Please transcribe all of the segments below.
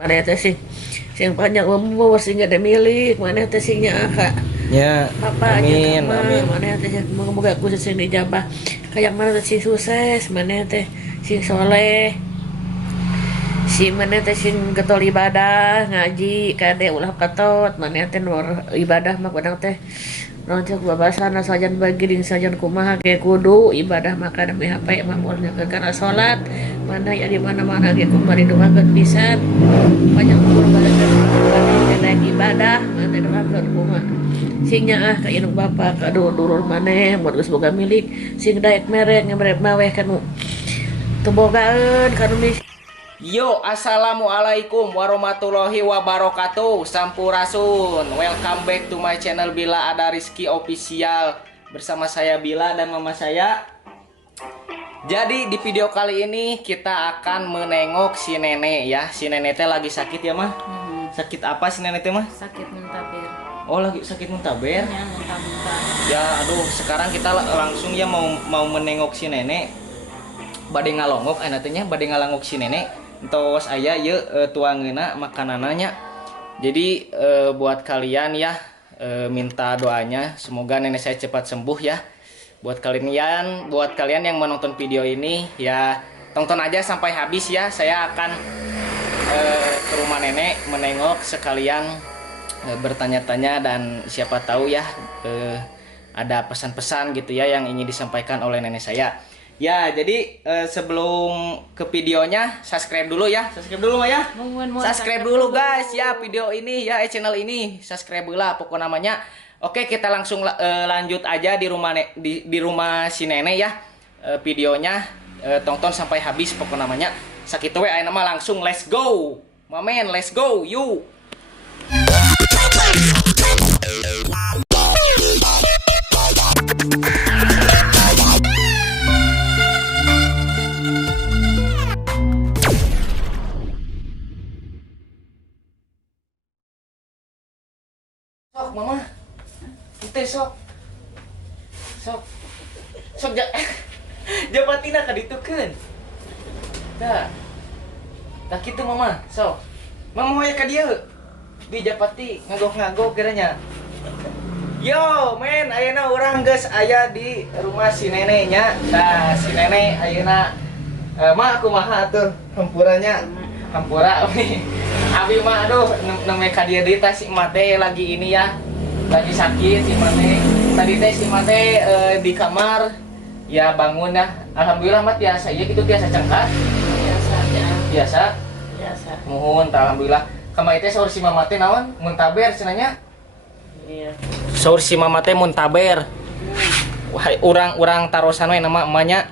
Mana teh sing panjang umur sing ada milik mana teh sing nyaaka Ya, bapak amin, amin. mana teh moga-moga khusus sing dijabah kayak mana teh sing sukses mana teh sing soleh si mana teh sing getol ibadah ngaji kade ulah katot mana teh nur ibadah mah kadang teh Nonton babasana sajan bagiring sajan kumaha ge kudu ibadah maka demi HP mamulnya ke kana salat mana ya di mana-mana ge kumari doakeun pisan banyak umur balik naik ibadah mana doakeun kumaha sing nyaah ka induk bapa ka dulur maneh mun geus boga milik sing daek merek ngemerek maweh kanu teu bogaeun kanu Yo, assalamualaikum warahmatullahi wabarakatuh. Sampurasun. Welcome back to my channel Bila Ada Rizky Official. Bersama saya Bila dan mama saya. Jadi di video kali ini kita akan menengok si nenek ya. Si nenek teh lagi sakit ya mah. Sakit apa si nenek teh mah? Sakit muntaber. Oh, lagi sakit muntaber. Ya, muntah-muntah. Ya, aduh, sekarang kita langsung ya mau menengok si nenek. Bade ngalongok anatnya, bade ngalongok si nenek. Tos aya ye tuangeuna makanananya. Jadi buat kalian ya minta doanya semoga nenek saya cepat sembuh ya. Buat kalian yang menonton video ini ya tonton aja sampai habis ya. Saya akan ke rumah nenek menengok sekalian bertanya-tanya dan siapa tahu ya ada pesan-pesan gitu ya yang ingin disampaikan oleh nenek saya. Ya, jadi sebelum ke videonya, subscribe dulu ya. Subscribe dulu ya. Subscribe dulu guys ya video ini ya channel ini. Subscribe lah pokok namanya. Oke, kita langsung lanjut aja di rumah si nenek ya. Videonya tonton sampai habis pokok namanya. Sakitu we aya nama langsung let's go. Mamen, let's go. You. Sok mama, kita sok jabatina kaditukeun. Tah kitu mama, sok. Mama hoya ka dieu. Di japati ngagok-ngagok geranya. Yo, men, ayeuna urang geus aya di rumah si neneknya. Nah, si nenek ayeuna mah kumaha atuh hampuranya. Hampura abi mah aduh neme ka dieu deui tah si emak teh lagi ini ya. Lagi sakit si emak teh. Tadi teh si emak teh di kamar ya bangun ya. Alhamdulillah mah tiasa ieu kitu tiasa cengkat. Biasa aja. Biasa. Biasa. Muhun tah alhamdulillah. Kamari teh saur si mama teh naon? Muntaber cenanya. Iya. Saur si mama teh muntaber. Wah, urang tarosan we nama emaknya.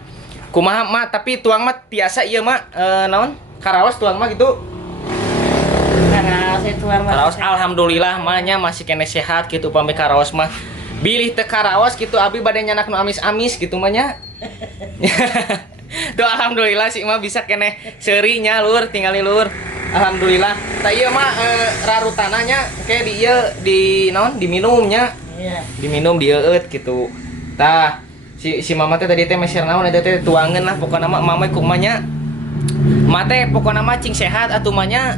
Kumaha mah tapi tuang mah tiasa ieu mah naon? Karaos tuang mah gitu. Karaos itu Karaos alhamdulillah mahnya masih kene sehat gitu pami karaos mah. Bilih teh karaos gitu abi bade nyanak nu amis-amis gitu mah nya. Tuh alhamdulillah sih mah bisa kene seuri nya lur tingali lur. Alhamdulillah. Tah ieu mah rarutananya ke di ieu di naon diminumnya. Iya. Diminum dieueut gitu. Tah si mama teh tadi teh meser naon eta teh tuangeun lah pokona mama kumanya. Mate pokoknya mah cing sehat atumannya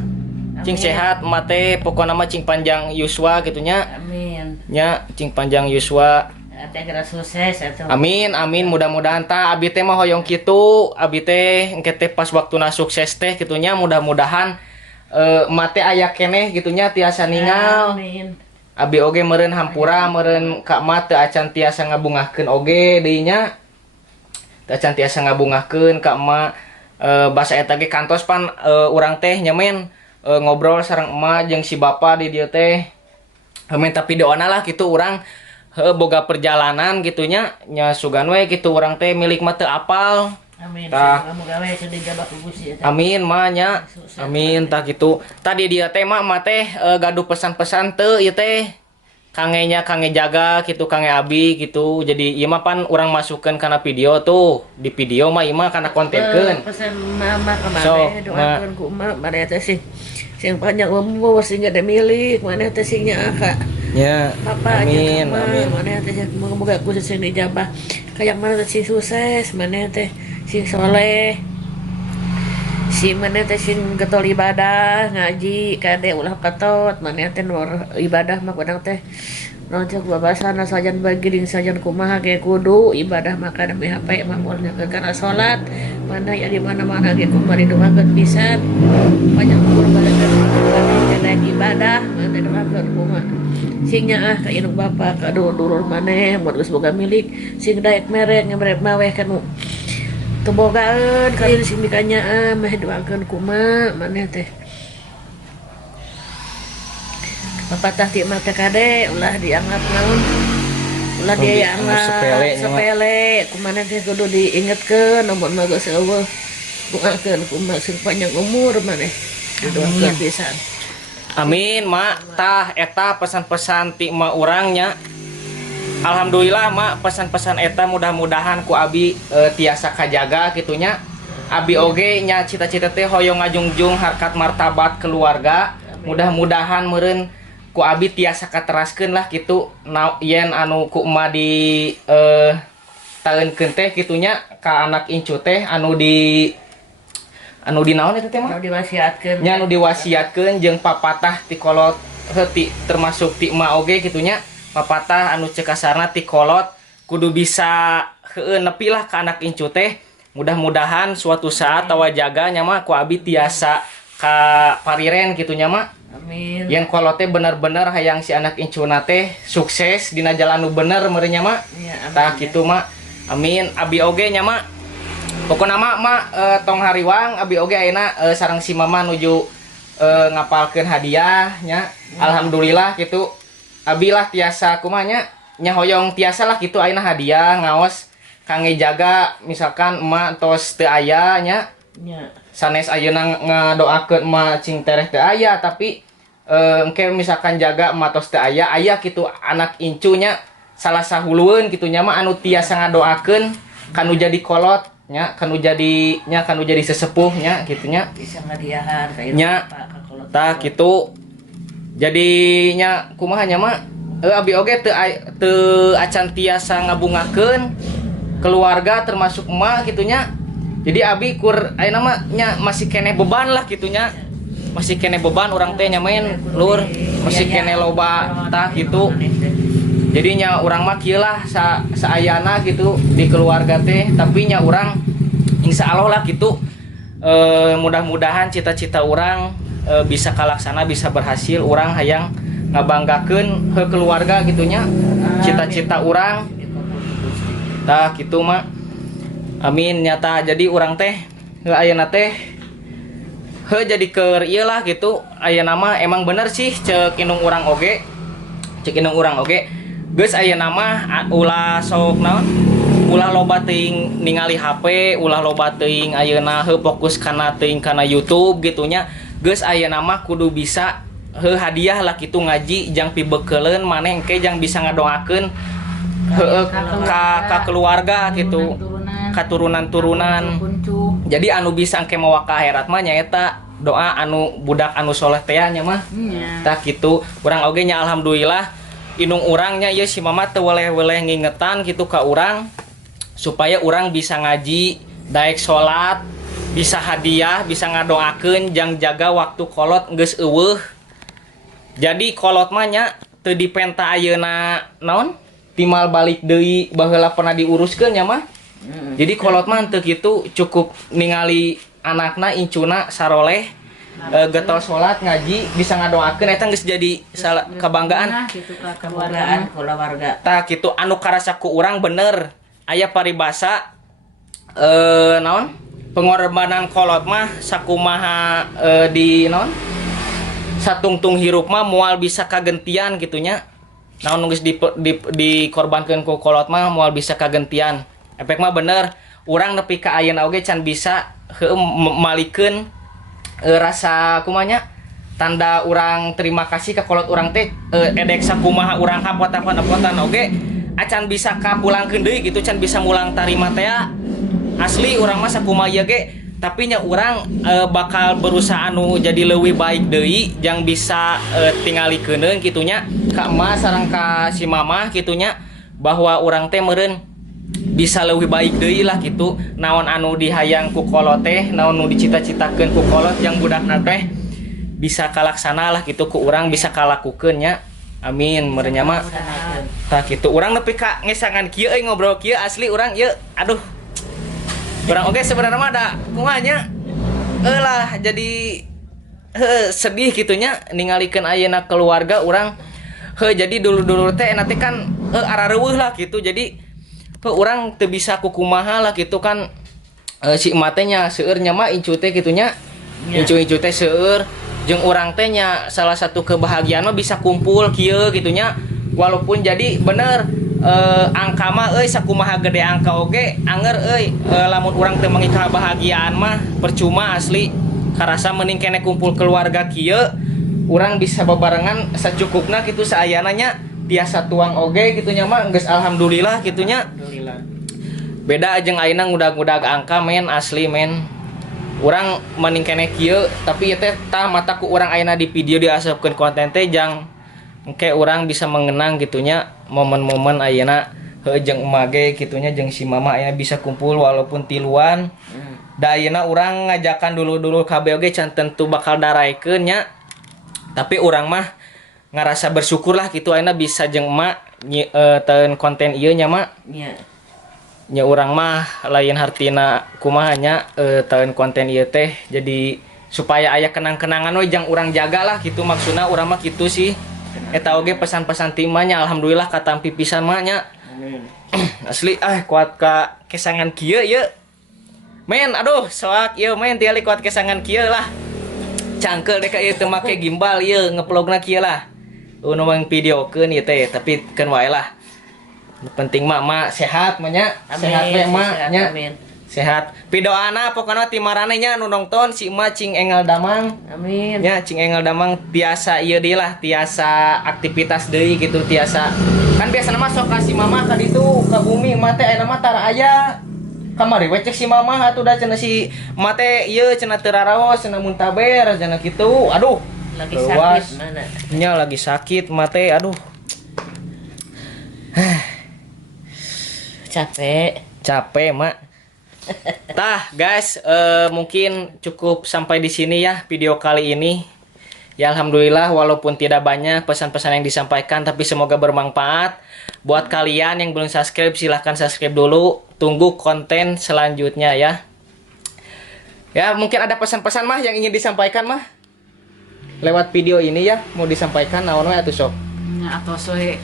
cing sehat mate pokoknya mah cing panjang yuswa gitunya Amin. nya cing panjang yuswa Teh kira sukses atuh. amin amin mudah-mudahan tah abi teh mah hoyong kitu abi teh engke teh pas waktuna sukses teh gitunya mudah-mudahan mate aya keneh gitunya tiasa ningal Amin. abi oge meureun hampura meureun ka mah teu acan tiasa ngabungahkeun oge deui nya teu acan tiasa ngabungahkeun ka mah bahasa eta ge kantos pan urang teh nyamen ngobrol sareng emak jeung si bapa di dieu teh minta videoana lah gitu urang boga perjalanan gitunya nya sugan we gitu urang teh milik mah teu apal. Amin. Tah. Semoga we sudah dijabah ku Gusti eta. Amin mah nya amin tah gitu tadi dia teh mah teh gaduh pesan-pesan teu ieu teh kange jaga gitu kange abi gitu jadi ieu mah pan urang masukkeun kana video tuh di video mah ieu mah kana kontenkeun. pesan mama So, kemarin doakeun ku emak mana teh sing panjang umur sing ada milik mana teh sing nyaaka Ya, bapak amin, amin. mana teh moga-moga khusus sing dijabah kayak mana teh sing sukses mana teh sing soleh si mana teh sing getol ibadah ngaji kade ulah katot mana teh nur ibadah mah kadang teh Rancak babasana sajan bagiring sajan kumaha ge kudu ibadah maka demi HP mah moalnya karena salat mana ya di mana-mana ge kumari doakeun pisan banyak umur balagan naik ibadah mana doakeun kumaha sing nyaah ka induk bapa ka dulur maneh mun geus boga milik sing daek merek ngebrek maweh kanu teu bogaeun ka ieu sing dikanyaah mah doakeun kumaha maneh teh Papatah ti mata kade ulah dianggap naon ulah dia anggap sepele kumana teh kudu diingetkeun namun mah geus eueuh doakeun kumaha sing panjang umur maneh didoakeun pisan. Amin mak tah eta pesan-pesan ti ma urangnya. Alhamdulillah mak pesan-pesan eta mudah-mudahan ku abi tiasa kajaga kitunya. Abi oge nya cita-cita teh hoyong ngajungjung harkat martabat keluarga. Mudah-mudahan meureun ku abi tiasa kateraskeun lah gitu yen anu ku emak di taeunkeun teh kitunya ka anak incu teh anu di naon eta teh mah Anu diwasiatkeun. nya anu diwasiatkeun jeung papatah ti kolot heuti termasuk ti emak oge kitunya papatah anu ceuk kasarna ti kolot kudu bisa heueuh nepi lah ka anak incu teh mudah-mudahan suatu saat tawajaga nya mah ku abi tiasa ka pariren kitunya mah. Amin. Yang kolot teh bener-bener hayang si anak incuna teh sukses dina jalan nu bener meureun nya mak. Ya, Tah kitu mak. Amin. Abi oge nya mak. Pokona mak tong hariwang abi oge ayeuna sareng si mama nuju ngapalkeun hadiah nya. Alhamdulillah kitu. Abi lah tiasa kumaha nya hoyong tiasa lah kitu ayeuna hadiah ngaos kangge jaga misalkan emak tos teu aya nya. Ya. Sanes ayeuna ngadoakeun emak cing tereh teu aya tapi engke misalkan jaga emak tos teu aya kitu anak incunya salah sahulueun kitu nya mah anu tiasa ngadoakeun kanu jadi kolot nya kanu jadi sesepuh nya kitu nya Bisa ngadiahan ka ieu nya Pak tah kitu jadinya kumaha nya mah abi oge teu acan tiasa ngabungakeun keluarga termasuk emak kitu nya. Jadi abi kur ayeuna mah nya masih kene beban lah kitunya. Masih kene beban orang teh nya main lur, masih kene loba tah gitu. Jadi nya urang mah kieu lah saayana gitu di keluarga teh, tapi nya urang insyaallah lah gitu. Mudah-mudahan cita-cita urang bisa kalaksana, bisa berhasil. Urang hayang ngabanggakeun ke keluarga gitunya. Cita-cita urang tah gitu mah. Amin nyata jadi urang teh ayeuna teh jadi keur ieu lah gitu ayeuna mah emang bener sih ceuk indung urang oge geus ayeuna mah ulah sok naon ulah loba teuing ningali HP ulah loba teuing ayeuna fokus kana teuing kana YouTube gitunya geus ayeuna mah kudu bisa hadiah lah kitu ngaji jang pibeukeulin maneh engke jang bisa ngadoakeun ka keluarga gitu katurunan-turunan. Jadi anu bisa engke mawa ka akhirat mah nyaeta doa anu budak anu soleh teh nya mah. Tah kitu. Urang oge nya alhamdulillah indung urang nya ieu si mama teu weleh-weleh ngingetan kitu ka urang supaya urang bisa ngaji, daek salat, bisa hadiah, bisa ngadoakeun jang jaga waktu kolot geus eueuh. Jadi kolot mah nya teu dipenta ayeuna naon? Timal balik deui baheula pernah diuruskeun nya mah. Jadi kolot mah teu kitu cukup ningali anakna incuna saroleh getol salat ngaji bisa ngadoakeun eta geus jadi kebanggaan keluarga. Tah kitu anu karasa ku urang bener aya paribasa naon pengorbanan kolot mah sakumaha di naon satungtung hirup mah moal bisa kagentian gitunya naon geus dikorbankeun ku kolot mah moal bisa kagentian. Efek mah bener urang nepi ka ayeuna oge can bisa malikeun rasa kumanya tanda urang terima kasih ka kolot urang teh edek sakumaha urang hapot-hapotan oge acan bisa kapulangkeun deui gitu can bisa mulang tarima teh asli urang mah sakumaha ieu ge tapi nya urang bakal berusaha anu jadi leuwih baik deui jang bisa tingalikeun kitu nya ka emak sareng ka si mamah kitu nya bahwa urang teh meureun bisa lebih baik deui lah gitu. Naon anu dihayang ku kolot teh, naon nu dicita-citakeun ku kolot yang budakna teh bisa kalaksana lah gitu, ku urang bisa kalakukeun nya. Amin merenya mah. Tah kitu urang nepi ka ngesangan kieu ngobrol kieu asli urang ieu aduh. Urang oge sebenarnya mah da kumaha nya lah jadi sedih gitunya ningalikeun ayeuna keluarga urang jadi dulu-dulu teh nanti kan arareueuh lah gitu. Jadi urang teu bisa kukumaha lah gitu kan si emak teh nya seueur nya mah incu teh gitunya. Incu-incu teh seueur jeung urang teh nya salah satu kebahagiaan mah bisa kumpul kieu gitunya. Walaupun jadi bener angka mah sakumaha gede angka oge anger lamun urang teu mangi kabahagiaan mah percuma asli. Karasa mending kene kumpul keluarga kieu urang bisa bebarengan secukupna gitu saayana nya biasa tuang oge gitunya mah geus alhamdulillah gitunya. Beda jeung ayeuna ngudag-ngudag angka men asli men. Urang mending kene kieu tapi ieu teh tah mata ku urang ayeuna di video diasupkeun konten teh jang engke urang bisa mengenang gitunya momen-momen ayeuna heuh jeung emah ge gitunya jeung si mama ayeuna bisa kumpul walaupun tiluan. Da ayeuna urang ngajakan dulu-dulu kabeh oge can tentu bakal daraekeun nya. Tapi urang mah ngarasa bersyukur lah gitu ayeuna bisa jeung emak teun konten ieu nya mak. Nya urang mah lain hartina kumaha nya teun konten ieu teh jadi supaya aya kenang-kenangan we jang urang jaga lah gitu maksudna urang mah kitu sih. Eta oge pesan-pesan ti imah nya alhamdulillah katampi pisan mah nya. Asli kuat ka kesangan kieu ieu. Men aduh soak ieu men tiali kuat kesangan kieu lah. Cangkel deh ieu teu make gimbal ieu ngevlogna kieu lah. Nu mang videokeun ieu teh tapi keun wae lah. Penting mak sehat mah nya. Sehat we mak nya. Sehat. Pidoana pokona ti marane nya nu nongton si emak cing engel damang. Amin. Nya cing engel damang tiasa ieu deui lah, tiasa aktivitas deui gitu tiasa. Kan biasana mah sok ka si mama ka ditu ka bumi emak teh ayeuna mah tara aya. Kamari we cek si mama atuh da cenah si emak teh ieu cenah teu raraos cenah muntaber cenah kitu. Aduh. Lagi sakit mana? Nya lagi sakit emak teh aduh. Capek mak. Tah guys, mungkin cukup sampai di sini ya video kali ini. Ya alhamdulillah walaupun tidak banyak pesan-pesan yang disampaikan tapi semoga bermanfaat. Buat kalian yang belum subscribe silahkan subscribe dulu. Tunggu konten selanjutnya ya. Ya mungkin ada pesan-pesan mah yang ingin disampaikan mah lewat video ini ya mau disampaikan naon we atuh sok. Atos we.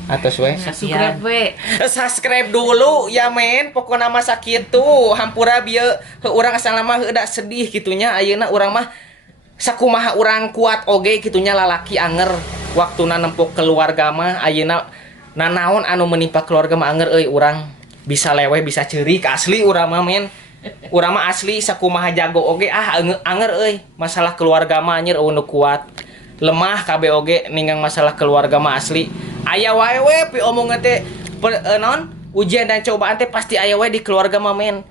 Subscribe we. Subscribe dulu ya men, pokoknya mah sakitu hampura bieu urang asal mah heuda sedih gitunya ayeuna urang mah sakumaha urang kuat oge gitunya lalaki anger waktuna nempuk keluarga mah ayeuna nanaon anu menimpa keluarga mah anger urang bisa leweh bisa ceurik asli urang mah men. Urang mah asli sakumaha jago oge anger masalah keluarga mah anjir nu kuat. Lemah KB oge ninggang masalah keluarga mah asli aya wae we pi omongan teh non ujian dan cobaan teh pasti aya wae di keluarga mah men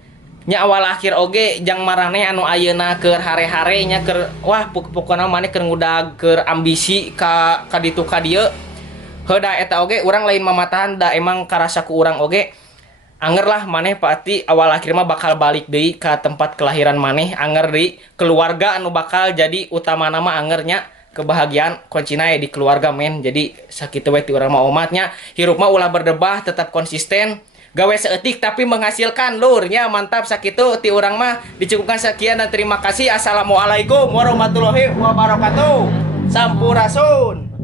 nya awal akhir oge jang marane anu ayeuna keur hare-hare nya keur wah pokona maneh keur ngudag keur ambisi ka ditu ka dieu heuda eta oge urang lain mamatahan da emang karasa ku urang oge anger lah maneh pati awal akhir mah bakal balik deui ka tempat kelahiran maneh anger deui keluarga anu bakal jadi utama nama angernya kebahagiaan kuncina di keluarga men. Jadi sakitu we ti urang mah omatnya hirup mah ulah berdebah tetap konsisten gawe seeutik tapi menghasilkan lurnya mantap sakitu ti urang mah dicukupkan sekian dan terima kasih. Assalamualaikum warahmatullahi wabarakatuh. Sampurasun.